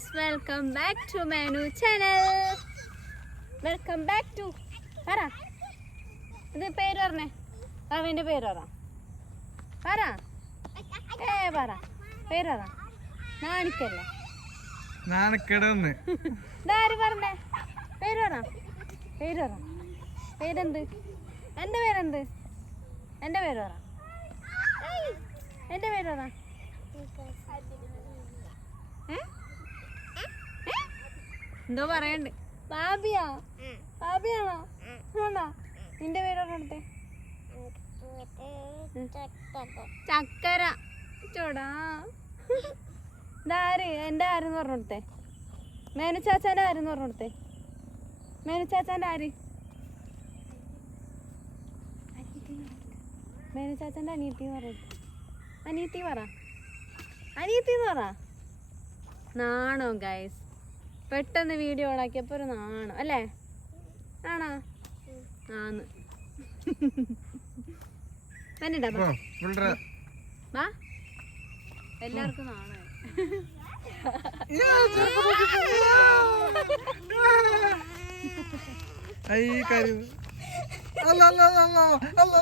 guys, welcome back to Manu channel. Welcome back to പറ ഇത് പേര് പറഞ്ഞേ അവൻ്റെ പേര് പറ പറ പറ പേര് പറ നാണിക്കല്ലേ നാണക്കെടന്ന് ഇതാര് പറഞ്ഞേ പേര് പറ പേര് പറ പേരെന്ത് എൻ്റെ പേരെന്ത് എൻ്റെ പേര് പറ എൻ്റെ പേര് പറ എന്തോ പറയണ്ട് ബാബിയാ ബാബിയാണോ ആണോ നിന്റെ പേര് പറഞ്ഞെ ചക്കര ചോടാ ഇതാര് എൻ്റെ ആരെന്ന് പറഞ്ഞെടുത്തേ മേനു ചാച്ചാൻ്റെ ആരെന്ന് പറഞ്ഞെടുത്തേ മേനു ചാച്ചാൻ്റെ ആര് മേനു ചാച്ചാൻ്റെ അനിയത്തി എന്ന് പറഞ്ഞു അനിയത്തി പറ അനിയത്തി എന്ന് പറ നാണോ ഗൈസ് പെട്ടെന്ന് വീഡിയോ ഓണാക്കിയപ്പോൾ ഒരു നാണോ അല്ലേ ആണോ ആന്ന് വന്നിട്ടാ വാ എല്ലാവർക്കും നാണോ അല്ല